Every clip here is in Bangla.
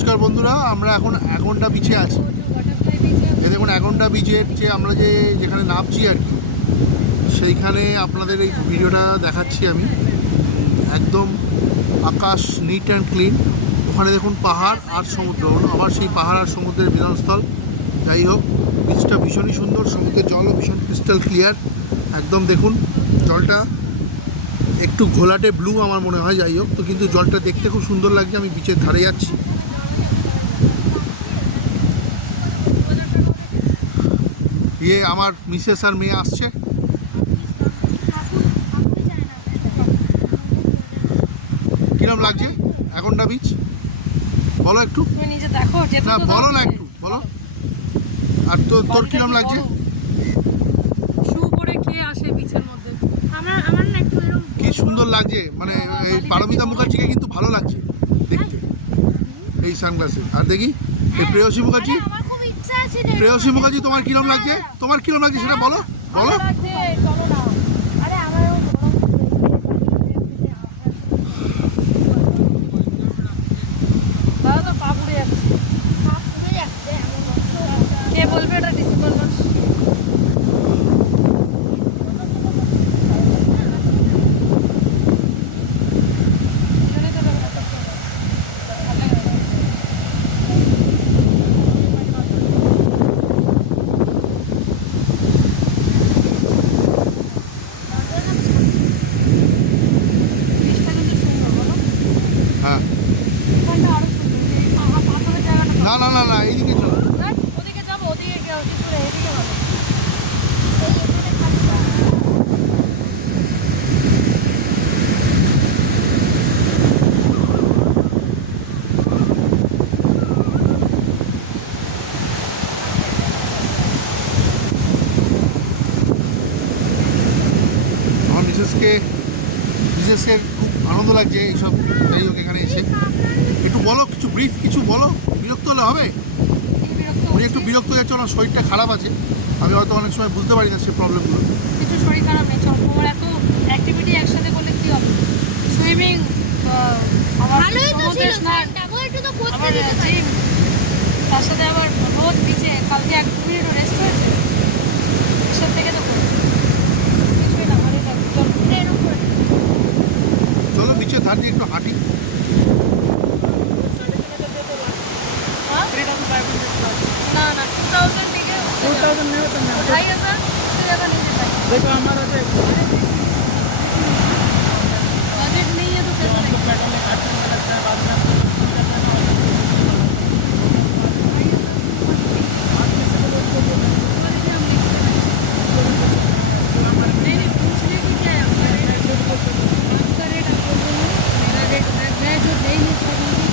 নমস্কার বন্ধুরা, আমরা এখন অ্যাগন্ডা বিচে আছি। এই দেখুন অ্যাগন্ডা বিচের আমরা যেখানে নামছি আর কি, সেইখানে আপনাদের এই ভিডিওটা দেখাচ্ছি আমি। একদম আকাশ নিট অ্যান্ড ক্লিন, ওখানে দেখুন পাহাড় আর সমুদ্র, আবার সেই পাহাড় আর সমুদ্রের মিলনস্থল। যাই হোক, বিচটা ভীষণই সুন্দর, সমুদ্রের জলও ভীষণ ক্রিস্টাল ক্লিয়ার একদম। দেখুন জলটা একটু ঘোলাটে ব্লু আমার মনে হয়, যাই হোক তো, কিন্তু জলটা দেখতে খুব সুন্দর লাগছে। আমি বিচের ধারে যাচ্ছি। আমার মিসেস আর মেয়ে আসছে। কিরম লাগছে অ্যাগন্ডা বিচ বলো একটু। না বলো না, একটু বলো। আর তোর কিরম লাগছে? কি সুন্দর লাগছে, মানে এই পারমিতা মুখার্জিকে কিন্তু ভালো লাগছে দেখতে এই সানগ্লাসে। আর দেখি এই প্রেয়সী মুখার্জি, প্রেয়সী মুখার্জি তোমার কিরম লাগছে? তোমার কিরম লাগছে সেটা বলো বলো। হ্যাঁ, না না না না, এইদিকে চলো। আমার মিসেসকে খুব আনন্দ লাগছে এইসব। যাই হোক, এখানে এসে একটু বলো, কিছু ব্রিফ কিছু বলো। বিরক্ত হলে হবে? উনি একটু বিরক্ত যাচ্ছে, ওনার শরীরটা খারাপ আছে। আমি হয়তো অনেক সময় বুঝতে পারি না সেই প্রবলেমগুলো। কিছু শরীর খারাপ নেই, তোমার এত অ্যাক্টিভিটি একসাথে করলে কি হবে? সুইমিং, তার সাথে আবার রোজ বিচে, কালকে 1 মিনিটও রেস্ট হয়েছে এসব থেকে তো কিছুই না। ভালোই লাগবে, চলো বিচের ধার দিয়ে একটু হাঁটি। না না 2000 দিকে 2000 নেবে তো না। 2000 টাকা নিয়ে যেতে देखो हमारा जो बजट नहीं है तो कैसे हमको पहले में घाट में लगता है, बाद में हमको नहीं पूछने की क्या है आपका रेट? आपको बोलो, मेरा रेट मैं जो दे नहीं पाऊंगी,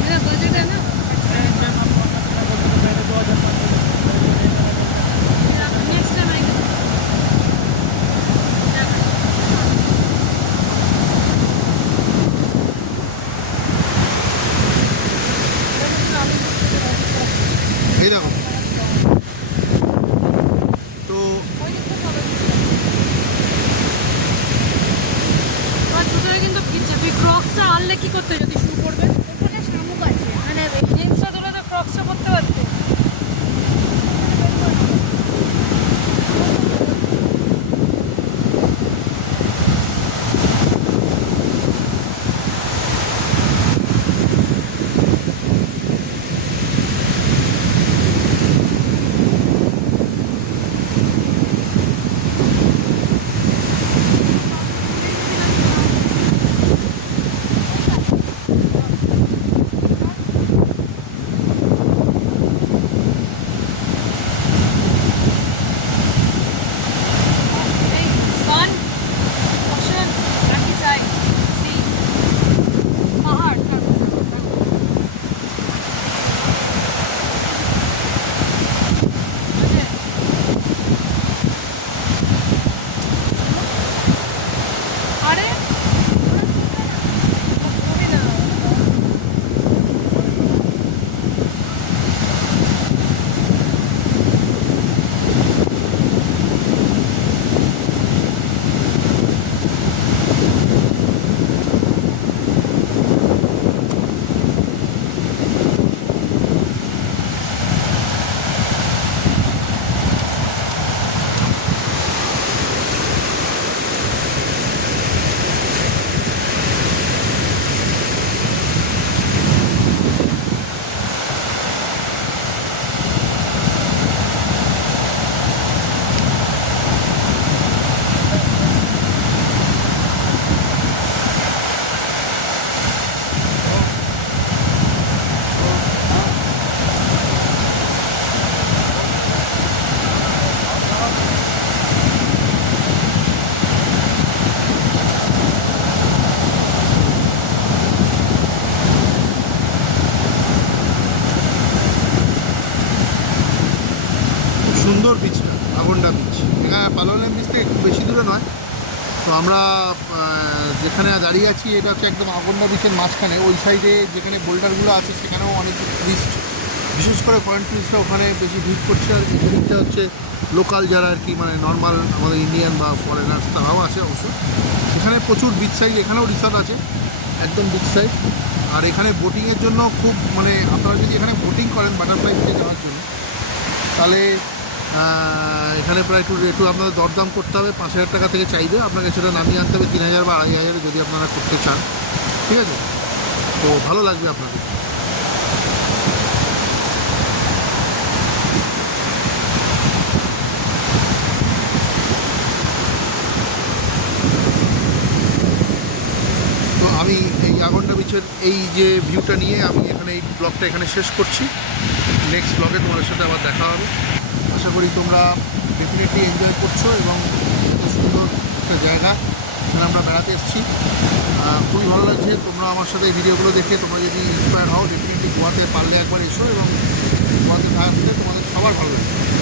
मेरा बजट है ना। नेक्स्ट टाइम आएंगे। সুন্দর বিচটা আগন্ডা বিচ, এখানে পালোলেম বিচ থেকে একটু বেশি দূরে নয়। তো আমরা যেখানে দাঁড়িয়ে আছি এটা হচ্ছে একদম আগন্ডা বিচের মাঝখানে, ওই সাইডে যেখানে বোল্ডারগুলো আছে সেখানেও অনেক টুরিস্ট, বিশেষ করে ফরেন টুরিস্টরা ওখানে বেশি ভিড় করছে। আর এদিকটা হচ্ছে লোকাল যারা আর কি, মানে নর্মাল আমাদের ইন্ডিয়ান বা ফরেনার্স তারাও আছে অবশ্য। এখানে প্রচুর বিচ সাইড, এখানেও রিসর্ট আছে একদম বিচ সাইড। আর এখানে বোটিংয়ের জন্য খুব, মানে আপনারা যদি এখানে বোটিং করেন বাটারফ্লাই বিচে যাওয়ার জন্য, তাহলে এখানে প্রায় একটু আপনাদের দরদাম করতে হবে। 5,000 টাকা থেকে চাইবে, আপনাকে সেটা নামিয়ে আনতে হবে 3,000 বা 2,500 যদি আপনারা করতে চান, ঠিক আছে? তো ভালো লাগবে আপনাদের। তো আমি এই আগন্ডা বিচের এই যে ভিউটা নিয়ে আমি এখানে এই ব্লগটা এখানে শেষ করছি। নেক্সট ব্লগে তোমাদের সাথে আবার দেখা হবে। আশা করি তোমরা ডেফিনেটলি এনজয় করছো, এবং এত সুন্দর একটা জায়গা এখানে আমরা বেড়াতে এসেছি, খুবই ভালো লাগছে। তোমরা আমার সাথে এই ভিডিওগুলো দেখে তোমরা যদি ইন্সপায়ার হও, ডেফিনেটলি গোয়াতে পারলে একবার এসো, এবং গোয়াতে না আসলে তোমাদের সবার ভালো লাগবে।